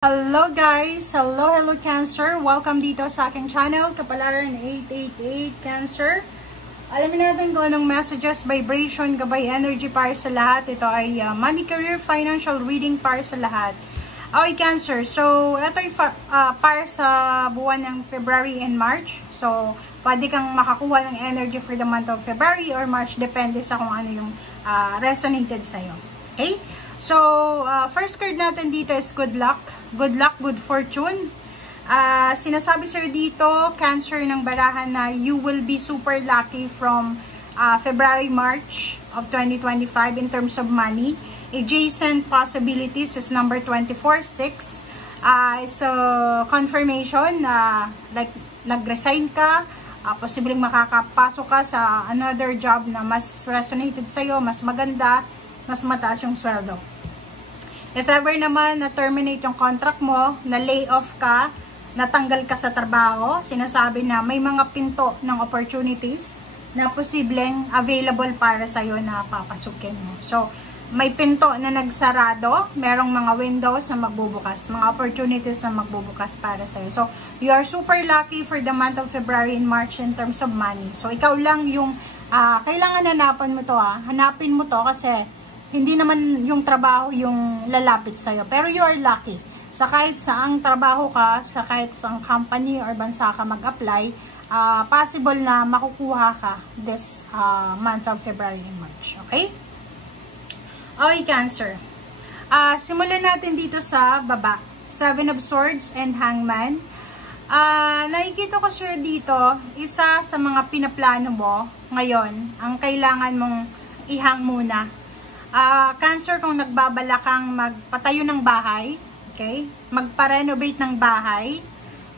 Hello guys! Hello Cancer! Welcome dito sa aking channel, Kapalaran 888 Cancer. Alamin natin kung anong messages, vibration, gabay, energy para sa lahat. Ito ay money, career, financial reading para sa lahat. Okay Cancer, so ito ay para sa buwan ng February and March. So pwede kang makakuha ng energy for the month of February or March, depende sa kung ano yung resonated sa'yo. Okay? So, first card natin dito is good luck. Good luck, good fortune. Sinasabi sa'yo dito, Cancer ng barahan na you will be super lucky from February, March of 2025 in terms of money. Adjacent possibilities is number 24, 6. So, confirmation na like nag-resign ka, posibleng makakapasok ka sa another job na mas resonated sa'yo, mas maganda, mas mataas yung sweldo. If ever naman na-terminate yung contract mo, na-lay off ka, natanggal ka sa trabaho, sinasabi na may mga pinto ng opportunities na posibleng available para sa'yo na papasukin mo. So, may pinto na nagsarado, merong mga windows na magbubukas, mga opportunities na magbubukas para sa'yo. So, you are super lucky for the month of February and March in terms of money. So, ikaw lang yung, kailangan hanapan mo to hanapin mo to kasi hindi naman yung trabaho yung lalapit sa'yo. Pero you are lucky. Sa kahit saang trabaho ka, sa kahit saang company or bansa ka mag-apply, possible na makukuha ka this month of February and March. Okay? Okay, Cancer. Simulan natin dito sa baba. 7 of Swords and Hangman. Nakikita ko siya dito, isa sa mga pinaplano mo ngayon, ang kailangan mong ihang muna. Cancer, kung nagbabala kang magpatayo ng bahay, okay? Magpa-renovate ng bahay,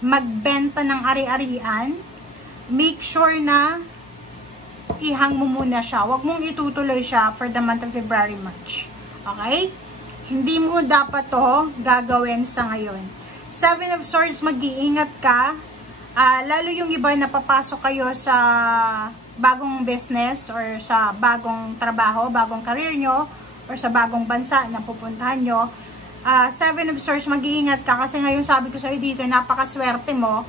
magbenta ng ari-arian, make sure na ihang mo muna siya. Huwag mong itutuloy siya for the month of February, March. Okay? Hindi mo dapat to gagawin sa ngayon. 7 of Swords, mag-iingat ka. Lalo yung iba na papasok kayo sa bagong business or sa bagong trabaho, bagong career nyo, or sa bagong bansa na pupuntahan nyo. 7 of Swords, mag-iingat ka kasi ngayon sabi ko sa'yo dito, napakaswerte mo,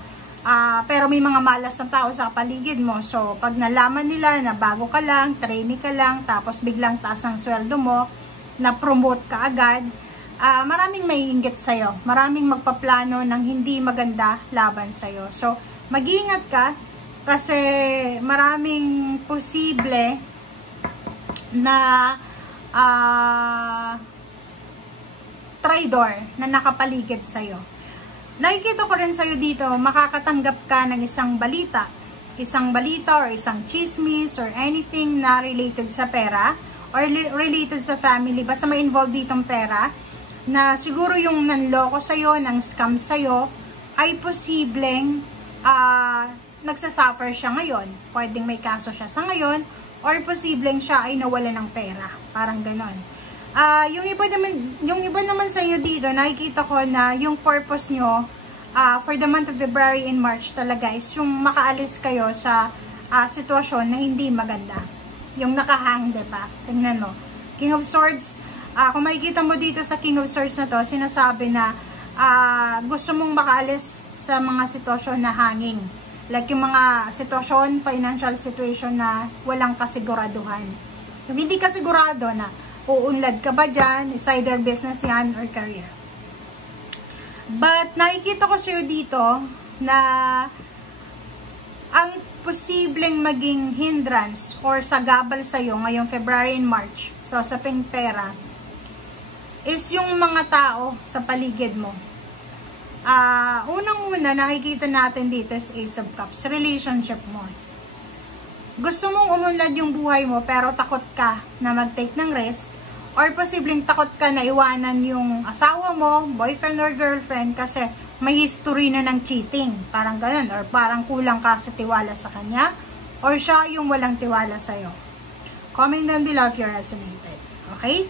pero may mga malas na tao sa paligid mo. So, pag nalaman nila na bago ka lang, trainee ka lang, tapos biglang taas ang sweldo mo, na-promote ka agad, maraming maiinggit sa'yo. Maraming magpaplano ng hindi maganda laban sa'yo. So, mag-iingat ka kasi maraming posible na traidor na nakapaligid sa'yo. Nakikita ko rin sa'yo dito, makakatanggap ka ng isang balita or isang chismis or anything na related sa pera or related sa family. Basta may involved ditong pera na siguro yung nanloko sa'yo, nang scam sa'yo, ay posibleng nagsasuffer siya ngayon. Pwedeng may kaso siya sa ngayon or posibleng siya ay nawala ng pera. Parang ganon. Yung iba naman sa inyo dito, nakikita ko na yung purpose nyo for the month of February and March talaga is yung makaalis kayo sa sitwasyon na hindi maganda. Yung nakahang, diba? Tingnan mo. King of Swords, kung makikita mo dito sa King of Swords na to, sinasabi na gusto mong makaalis sa mga sitwasyon na hanging. Like yung mga sitwasyon, financial situation na walang kasiguraduhan. Yung hindi kasigurado na uunlad ka ba dyan, is either business yan or career. But nakikita ko sa'yo dito na ang posibleng maging hindrance or sagabal sa'yo ngayong February and March sa usaping pera is yung mga tao sa paligid mo. Unang-una nakikita natin dito is Ace of Cups, relationship mo. Gusto mong umunlad yung buhay mo pero takot ka na mag-take ng risk or posibleng takot ka na iwanan yung asawa mo, boyfriend or girlfriend kasi may history na ng cheating, parang ganun, or parang kulang ka sa tiwala sa kanya or siya yung walang tiwala sa'yo. Comment down below if you're resonated. Okay?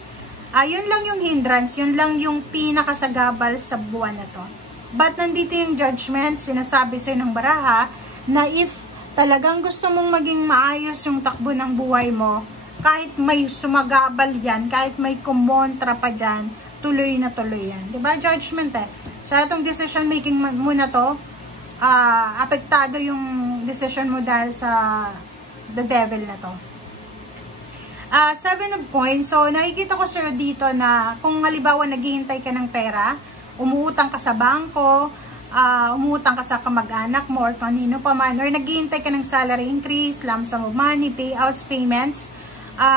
Yun lang yung hindrance, yun lang yung pinakasagabal sa buwan na to. But nandito yung judgment, sinasabi sa'yo ng baraha, na if talagang gusto mong maging maayos yung takbo ng buhay mo, kahit may sumagabal yan, kahit may kumontra pa dyan, tuloy na tuloy yan. Diba? Judgment eh. So, itong decision making mo na to, apektado yung decision mo dahil sa the devil na to. 7 of coins. So, nakikita ko sa'yo dito na kung halimbawa naghihintay ka ng pera, umuutang ka sa bangko, umuutang ka sa kamag-anak mo or kanino pa man, or naghihintay ka ng salary increase, lump sum of money, payouts, payments,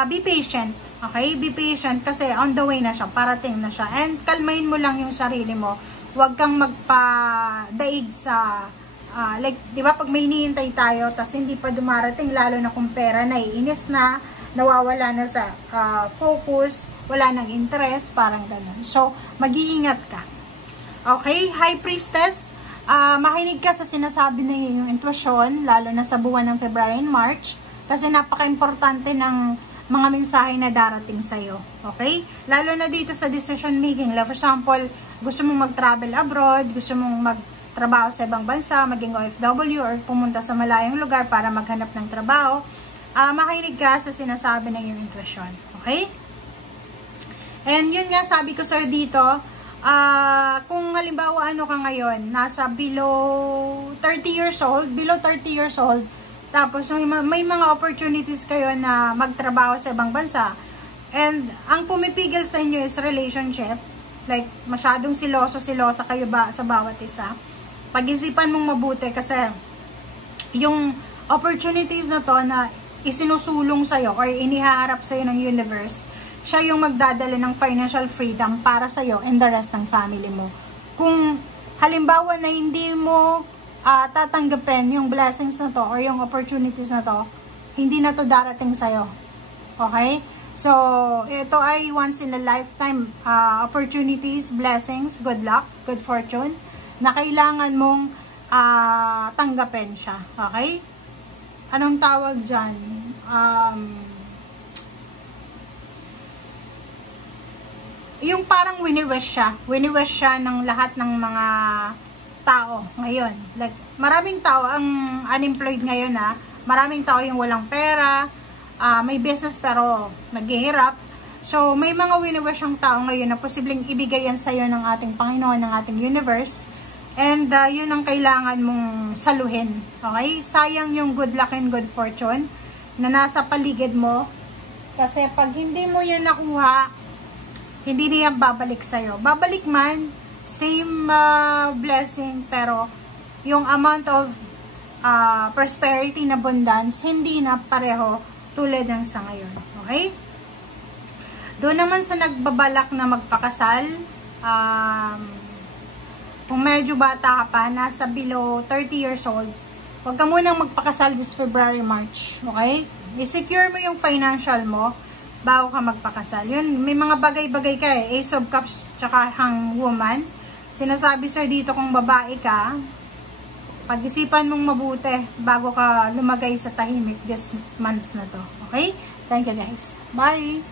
be patient. Okay? Be patient kasi on the way na siya, parating na siya. And kalmahin mo lang yung sarili mo. Huwag kang magpadaig sa, like, di ba pag may hinihintay tayo, tas hindi pa dumarating, lalo na kung pera, naiinis na, nawawala na sa focus, wala nang interest, parang ganun. So, mag-iingat ka. Okay? High Priestess, makinig ka sa sinasabi ng iyong intuition, lalo na sa buwan ng February and March, kasi napaka-importante ng mga mensahe na darating sa'yo. Okay? Lalo na dito sa decision making. Like for example, gusto mong mag-travel abroad, gusto mong magtrabaho sa ibang bansa, maging OFW, or pumunta sa malayong lugar para maghanap ng trabaho, makinig ka sa sinasabi ng iyong intuition. Okay? And yun nga, sabi ko sa'yo dito, kung halimbawa ano ka ngayon, nasa below 30 years old, tapos may mga opportunities kayo na magtrabaho sa ibang bansa, and ang pumipigil sa inyo is relationship, like masyadong silosa kayo ba sa bawat isa, pag-isipan mong mabuti kasi yung opportunities na to na isinusulong sa'yo or inihaharap sa'yo ng universe, siya yung magdadala ng financial freedom para sa'yo and the rest ng family mo. Kung halimbawa na hindi mo tatanggapin yung blessings na to or yung opportunities na to, hindi na to darating sa'yo. Okay? So, ito ay once in a lifetime opportunities, blessings, good luck, good fortune, na kailangan mong tanggapin siya. Okay? Anong tawag dyan? Yung parang wini-wish siya ng lahat ng mga tao ngayon. Like, maraming tao ang unemployed ngayon maraming tao yung walang pera, may business pero naghihirap. So, may mga wini-wish ang tao ngayon na posibleng ibigay yan sa'yo ng ating Panginoon, ng ating universe. And yun ang kailangan mong saluhin. Okay? Sayang yung good luck and good fortune na nasa paligid mo. Kasi pag hindi mo yan nakuha, hindi niya babalik sa'yo. Babalik man, same blessing, pero yung amount of prosperity na abundance, hindi na pareho tulad ng sa ngayon. Okay? Doon naman sa nagbabalak na magpakasal, kung medyo bata ka pa, nasa below 30 years old, huwag ka munang magpakasal this February, March. Okay? I-secure mo yung financial mo bago ka magpakasal. Yun, may mga bagay-bagay ka Ace of Cups, tsaka Hangwoman. Sinasabi sa'yo dito kung babae ka, pag-isipan mong mabuti bago ka lumagay sa tahimik this months na to. Okay? Thank you guys. Bye!